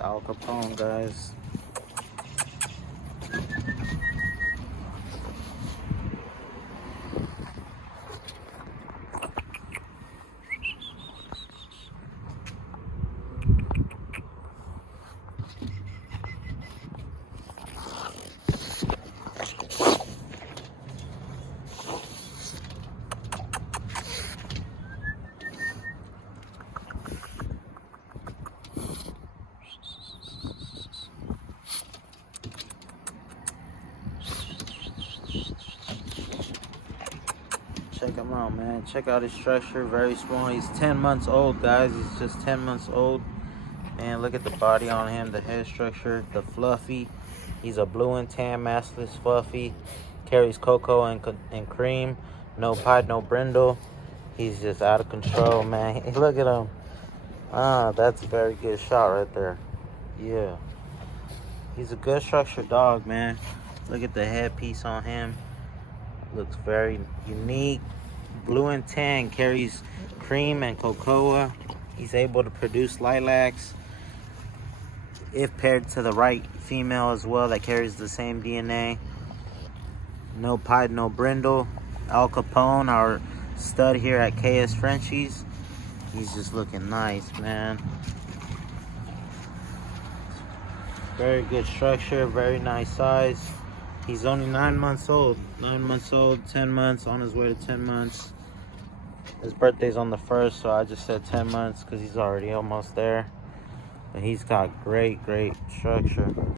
Al Capone, guys. Check him out, man. Check out his structure. Very small. He's 10 months old, guys. He's just 10 months old. Man, look at the body on him, the head structure, the fluffy. He's a blue and tan massless fluffy. Carries cocoa and cream. No pied, no brindle. He's just out of control, man. Look at him. Ah, that's a very good shot right there. Yeah. He's a good structured dog, man. Look at the headpiece on him. Looks very unique. Blue and tan, carries cream and cocoa. He's able to produce lilacs if paired to the right female as well that carries the same DNA. No pied, no brindle. Al Capone, our stud here at KS Frenchies. He's just looking nice, man. Very good structure, very nice size. He's only 9 months old. 9 months old, 10 months, on his way to 10 months. His birthday's on the 1st, so I just said 10 months because he's already almost there. But he's got great structure.